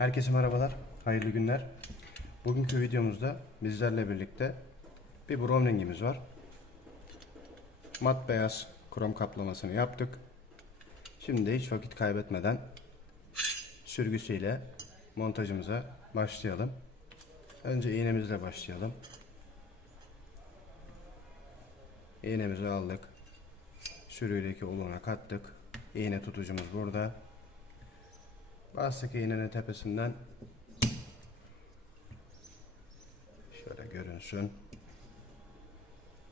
Herkese merhabalar, hayırlı günler. Bugünkü videomuzda bizlerle birlikte bir browningimiz var. Mat beyaz krom kaplamasını yaptık. Şimdi hiç vakit kaybetmeden sürgüsüyle montajımıza başlayalım. Önce iğnemizle başlayalım. İğnemizi aldık. Sürüdeki uluna kattık. İğne tutucumuz burada. Bastık iğnenin tepesinden. Şöyle görünsün.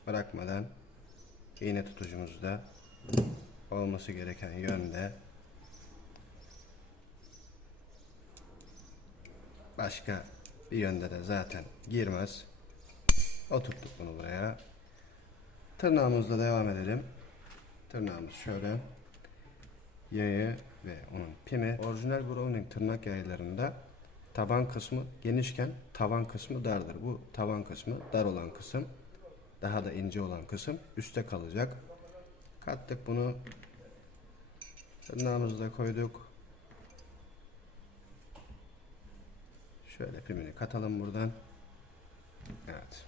Bırakmadan iğne tutucumuzu da olması gereken yönde başka bir yönde de zaten girmez. Oturttuk bunu buraya. Tırnağımızla devam edelim. Tırnağımız şöyle yayı ve onun pimi. Orijinal Browning tırnak yaylarında taban kısmı genişken tavan kısmı dardır. Bu tavan kısmı dar olan kısım daha da ince olan kısım üstte kalacak. Kattık bunu. Tırnağımızı da koyduk. Şöyle pimini katalım buradan. Evet.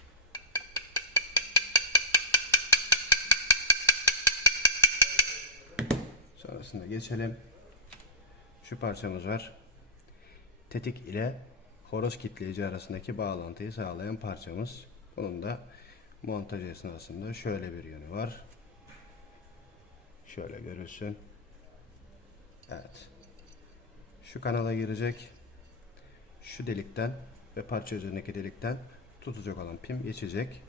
Sonrasında geçelim. Şu parçamız var. Tetik ile horoz kitleyici arasındaki bağlantıyı sağlayan parçamız. Bunun da montaj esnasında şöyle bir yönü var. Şöyle görülsün. Evet. Şu kanala girecek. Şu delikten ve parça üzerindeki delikten tutacak olan pim geçecek.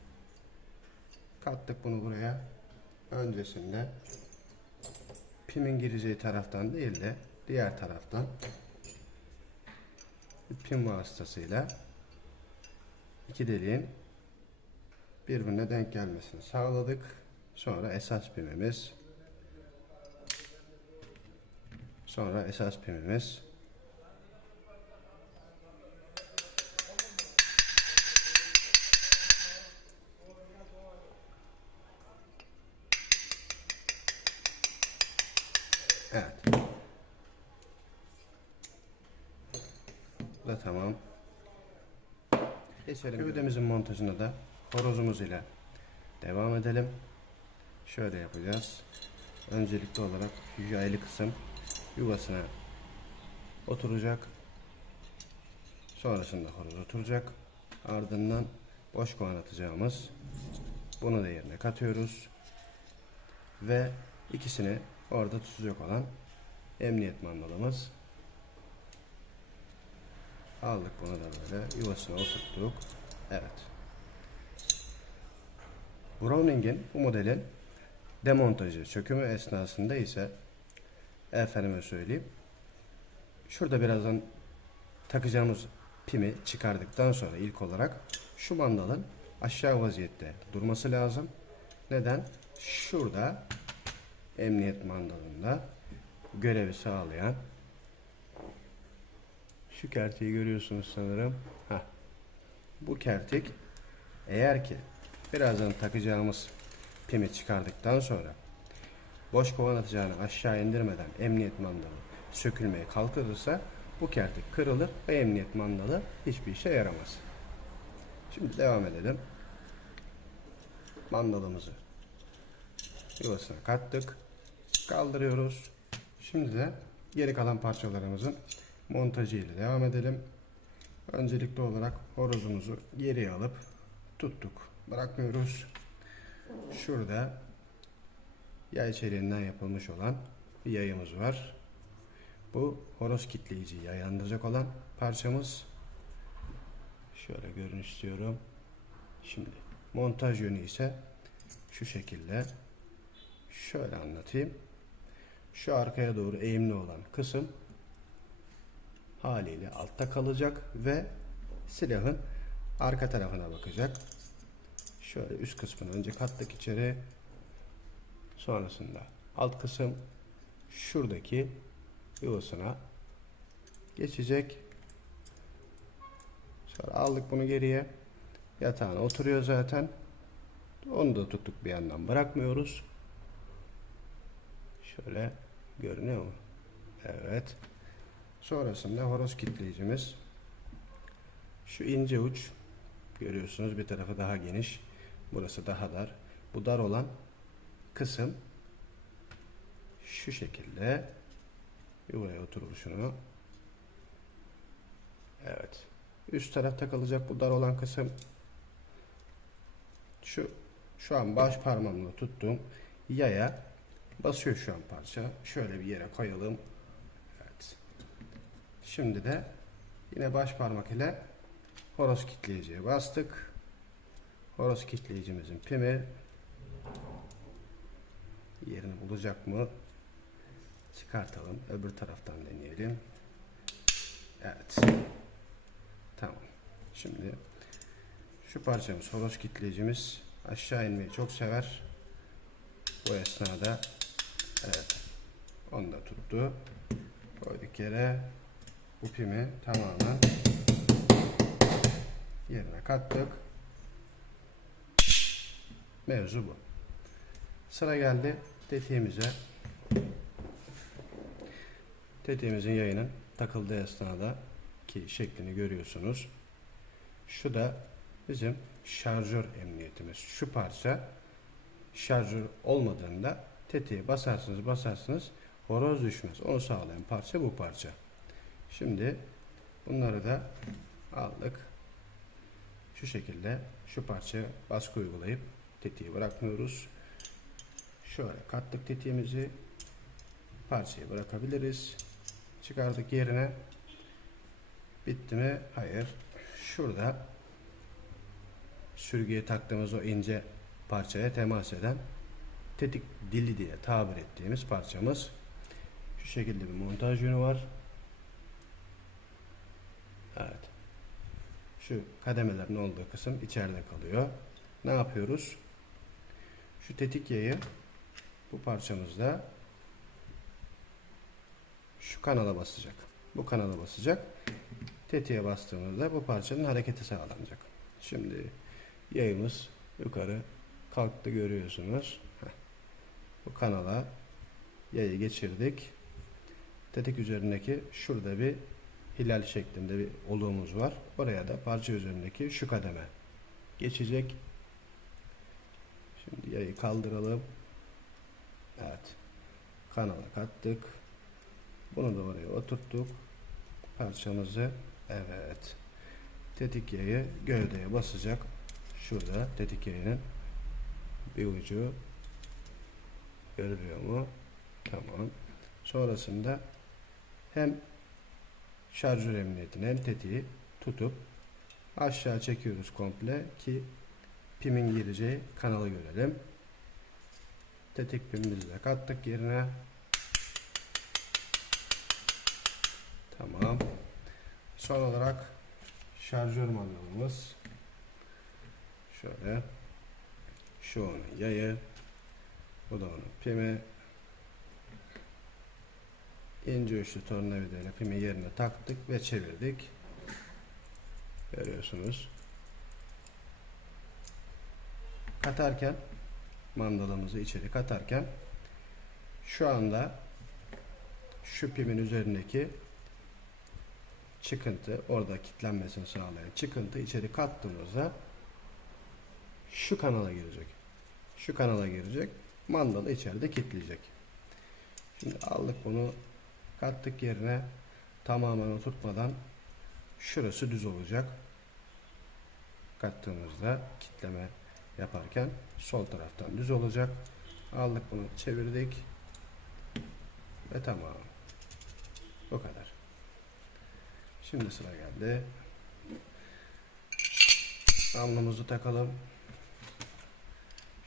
Kattık bunu buraya. Öncesinde pimin gireceği taraftan değil de diğer taraftan pin vasıtasıyla iki deliğin birbirine denk gelmesini sağladık. Sonra esas pimimiz sonra esas pimimiz Evet. Bu da tamam. Geçelim. Gövdemizin montajına da horozumuz ile devam edelim. Şöyle yapacağız. Öncelikli olarak yaylı kısım yuvasına oturacak. Sonrasında horoz oturacak. Ardından boş kovan atacağımız bunu da yerine katıyoruz. Ve ikisini orada tutacak olan emniyet mandalımız. Aldık bunu da böyle yuvasına oturttuk. Evet. Browning'in bu modelin demontajı, sökümü esnasında ise efendime söyleyeyim şurada birazdan takacağımız pimi çıkardıktan sonra ilk olarak şu mandalın aşağı vaziyette durması lazım. Neden? Şurada emniyet mandalında görevi sağlayan şu kerteği görüyorsunuz sanırım. Heh. Bu kertek eğer ki birazdan takacağımız pimi çıkardıktan sonra boş kovan atacağını aşağı indirmeden emniyet mandalı sökülmeye kalkılırsa bu kertek kırılır ve emniyet mandalı hiçbir işe yaramaz. Şimdi devam edelim. Mandalımızı yuvasına kattık. Kaldırıyoruz. Şimdi de geri kalan parçalarımızın montajı ile devam edelim. Öncelikli olarak horozumuzu geriye alıp tuttuk. Bırakmıyoruz. Şurada yay içeriğinden yapılmış olan bir yayımız var. Bu horoz kitleyiciyi yaylandıracak olan parçamız. Şöyle görün istiyorum. Şimdi montaj yönü ise şu şekilde. Şöyle anlatayım. Şu arkaya doğru eğimli olan kısım haliyle altta kalacak ve silahın arka tarafına bakacak. Şöyle üst kısmını önce kattık içeri. Sonrasında alt kısım şuradaki yuvasına geçecek. Sonra aldık bunu geriye. Yatağına oturuyor zaten. Onu da tuttuk bir yandan bırakmıyoruz. Şöyle görünüyor mu? Evet. Sonrasında horoz kitleyicimiz. Şu ince uç görüyorsunuz bir tarafı daha geniş. Burası daha dar. Bu dar olan kısım şu şekilde yuvaya oturuşunu evet üst tarafta kalacak bu dar olan kısım şu şu an baş parmağımla tuttuğum yaya basıyor şu an parça şöyle bir yere koyalım şimdi de yine baş parmak ile horoz kitleyiciye bastık. Horoz kitleyicimizin pimi yerini bulacak mı? Çıkartalım öbür taraftan deneyelim. Evet. Tamam. Şimdi şu parçamız horoz kitleyicimiz aşağı inmeyi çok sever. Bu esnada evet onu da tuttu. Koyduk yere bu pimi tamamen yerine kattık. Mevzu bu. Sıra geldi tetiğimize. Tetiğimizin yayının takıldığı esnada ki şeklini görüyorsunuz. Şu da bizim şarjör emniyetimiz. Şu parça şarjör olmadığında tetiğe basarsınız basarsınız horoz düşmez. Onu sağlayan parça bu parça şimdi bunları da aldık. Şu şekilde şu parçaya baskı uygulayıp tetiği bırakmıyoruz şöyle kattık tetiğimizi. Parçayı bırakabiliriz. Çıkardık yerine. Bitti mi? Hayır. Şurada sürgüye taktığımız o ince parçaya temas eden tetik dili diye tabir ettiğimiz parçamız. Şu şekilde bir montaj yönü var evet. Şu kademelerin olduğu kısım içeride kalıyor. Ne yapıyoruz? Şu tetik yayı bu parçamızda şu kanala basacak. Bu kanala basacak. Tetiğe bastığımızda bu parçanın hareketi sağlanacak. Şimdi yayımız yukarı kalktı görüyorsunuz. Heh. bu kanala yayı geçirdik. Tetik üzerindeki şurada bir hilal şeklinde bir oluğumuz var. Oraya da parça üzerindeki şu kademe geçecek. Şimdi yayı kaldıralım. Evet. Kanala kattık. Bunu da oraya oturttuk. Parçamızı evet. Tetik yayı gövdeye basacak. Şurada tetik yayının bir ucu görülüyor mu? Tamam. Sonrasında hem şarjör emniyetini hem tetiği tutup aşağı çekiyoruz komple ki pimin gireceği kanalı görelim. Tetik pimimizi de kattık yerine. Tamam. Son olarak şarjör mandalımız şöyle. Şu onun yayı. Bu da onun pimi ince uçlu tornavidayla pimi yerine taktık ve çevirdik görüyorsunuz katarken mandalımızı içeri katarken şu anda şu pimin üzerindeki çıkıntı orada kilitlenmesini sağlayan çıkıntı içeri kattığımızda şu kanala girecek. Şu kanala girecek. Mandalı içeride kilitleyecek. Şimdi aldık bunu kattık yerine tamamen oturtmadan şurası düz olacak. Kattığımızda kitleme yaparken sol taraftan düz olacak. Aldık bunu çevirdik. Ve tamam. Bu kadar. Şimdi sıra geldi. Namlumuzu takalım.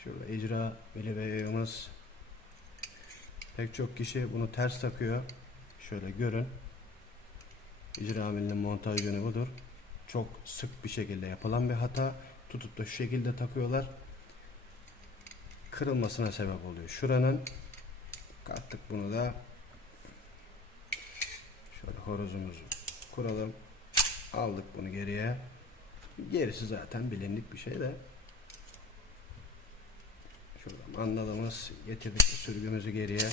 Şurada icra yayımız. Pek çok kişi bunu ters takıyor. Şöyle görün. İcra amelinin montaj yönü budur. Çok sık bir şekilde yapılan bir hata. Tutup da şu şekilde takıyorlar. Kırılmasına sebep oluyor. Şuranın kattık bunu da. Şöyle horozumuzu kuralım. Aldık bunu geriye. Gerisi zaten bilindik bir şey de. Şurada mandalımız getirdik sürgümüzü geriye.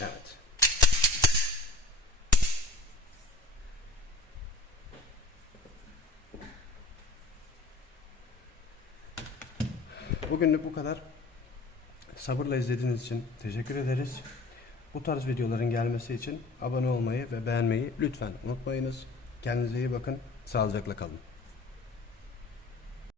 Evet. Bugünlük bu kadar. Sabırla izlediğiniz için teşekkür ederiz. Bu tarz videoların gelmesi için abone olmayı ve beğenmeyi lütfen unutmayınız. Kendinize iyi bakın. Sağlıcakla kalın.